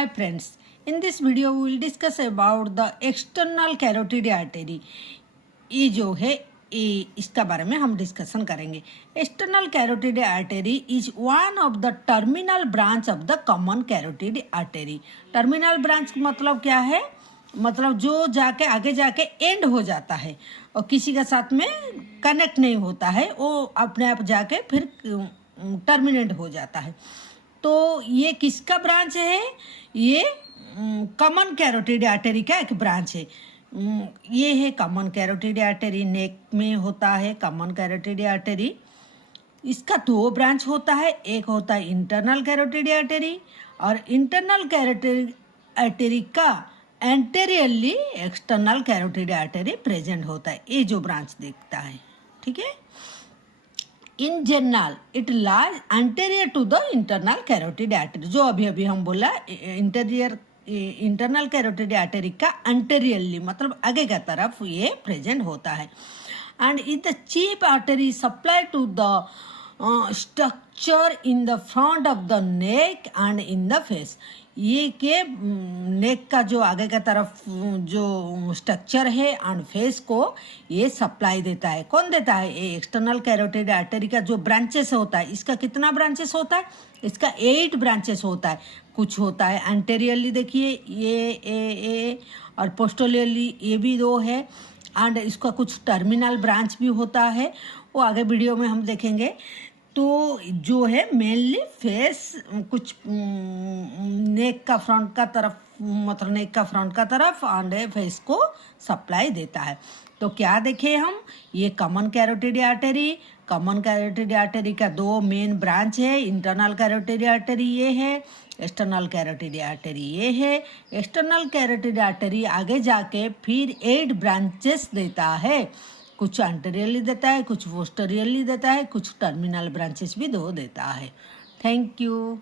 Hi friends, in this video we will discuss about the external carotid artery. ये जो है इसका बारे में हम डिस्कशन करेंगे. External carotid artery is one of the terminal branch of the common carotid artery. Terminal branch मतलब क्या है? मतलब जो जाके आगे जाके एंड हो जाता है और किसी के साथ में कनेक्ट नहीं होता है, वो अपने आप जाके फिर टर्मिनेट हो जाता है. तो ये किसका ब्रांच है? ये कॉमन कैरोटिड आर्टरी का एक ब्रांच है. ये है कॉमन कैरोटिड आर्टरी. नेक में होता है कॉमन कैरोटिड आर्टरी. इसका दो ब्रांच होता है. एक होता है इंटरनल कैरोटिड आर्टरी और इंटरनल कैरोटिड आर्टरी का anteriorly external carotid artery present होता है. ये जो ब्रांच दिखता है, ठीक है. In general it lies anterior to the internal carotid artery. जो अभी अभी हम बोला इंटरनल कैरोटिड आर्टरी का एंटेरियरली मतलब आगे का तरफ ये प्रेजेंट होता है. And is the chief artery supply to the structure in the front of the neck and in the face. ये के नेक का जो आगे का तरफ जो स्ट्रक्चर है एंड फेस को ये सप्लाई देता है. कौन देता है? ये एक्सटर्नल कैरोटिड आर्टरी का जो ब्रांचेस होता है. इसका कितना ब्रांचेस होता है? इसका 8 ब्रांचेस होता है. कुछ होता है एंटेरियरली, देखिए ये और पोस्टोरियरली ये भी 2 है. एंड इसका कुछ टर्मिनल ब्रांच भी होता है, वो आगे वीडियो में हम देखेंगे. तो जो है मेनली फेस कुछ नेक का फ्रंट का तरफ मतलब नेक का फ्रंट का तरफ एंड फेस को सप्लाई देता है. तो क्या देखें हम? ये common carotid artery. Common carotid artery का 2 मेन ब्रांच है. इंटरनल कैरोटिड आर्टरी ये है, एक्सटर्नल कैरोटिड आर्टरी ये है. एक्सटर्नल कैरोटिड आर्टरी आगे जाके फिर 8 ब्रांचेस देता है. कुछ एंटेरियरली देता है, कुछ पोस्टीरियरली देता है, कुछ टर्मिनल ब्रांचेस भी 2 देता है. Thank you.